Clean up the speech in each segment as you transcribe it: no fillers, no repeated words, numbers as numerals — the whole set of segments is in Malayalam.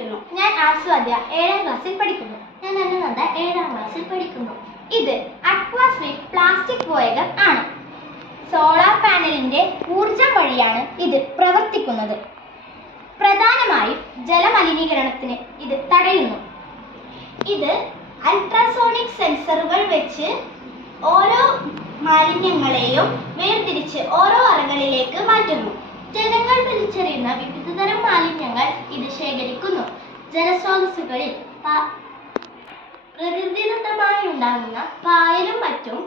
പഠിക്കുന്നു. ഞാൻ ആസ്വാദ്യ 7ാം ക്ലാസ്സിൽ പഠിക്കുന്നു. ഞാൻ അനുനന്ദ 7ാം ക്ലാസ്സിൽ പഠിക്കുന്നു. ഇത് അക്വാസ്മിക് പ്ലാസ്റ്റിക് വോയഗർ ആണ്. സോളാർ പാനലിന്റെ ഊർജം വഴിയാണ് ഇത് പ്രവർത്തിക്കുന്നത്. പ്രധാനമായും ജലമലിനീകരണത്തിന് ഇത് തടയുന്നു. ഇത് അൾട്രാസോണിക് സെൻസറുകൾ വെച്ച് ഓരോ മാലിന്യങ്ങളെയും വേർതിരിച്ച് ഓരോ അറകളിലേക്ക് മാറ്റുന്നു. ജനങ്ങൾ വലിച്ചെറിയുന്ന വിവിധതരം മാലിന്യങ്ങൾ ഇത് ശേഖരിക്കുന്നു. ജലസ്രോതസ്സുകളിൽ പ്രകൃതിദത്തമായി ഉണ്ടാകുന്ന പായലും മറ്റും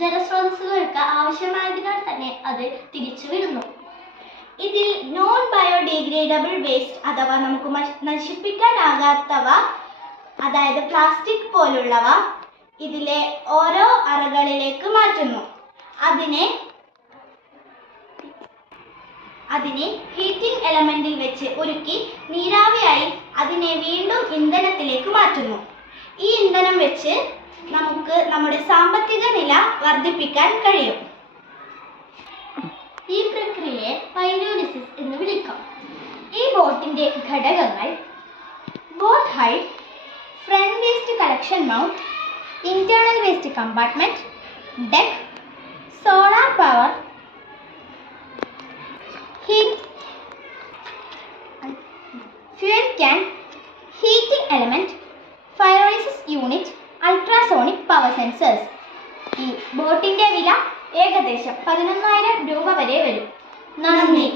ജലസ്രോതസ്സുകൾക്ക് ആവശ്യമായതിനാൽ തന്നെ അത് തിരിച്ചുവിടുന്നു. ഇതിൽ നോൺ ബയോഡിഗ്രേഡബിൾ വേസ്റ്റ് അഥവാ നമുക്ക് നശിപ്പിക്കാനാകാത്തവ, അതായത് പ്ലാസ്റ്റിക് പോലുള്ളവ ഇതിലെ ഓരോ അറകളിലേക്ക് മാറ്റുന്നു. അതിനെ ഹീറ്റിംഗ് എലമെന്റിൽ വെച്ച് ഉരുക്കി നീരാവിയായി അതിനെ വീണ്ടും ഇന്ധനത്തിലേക്ക് മാറ്റുന്നു. ഈ ഇന്ധനം വെച്ച് നമുക്ക് നമ്മുടെ സാമ്പത്തിക നില വർദ്ധിപ്പിക്കാൻ കഴിയും. ഈ പ്രക്രിയയെ പൈറോലിസിസ് എന്ന് വിളിക്കാം. ഈ ബോട്ടിന്റെ ഘടകങ്ങൾ boat hide, front waste collection mount, internal waste compartment, deck, solar power, fuel can, heating element, pyrolysis unit, ultrasonic power sensors. ഈ ബോട്ടിന്റെ വില ഏകദേശം 11,000 രൂപ വരെ വരും. നന്ദി.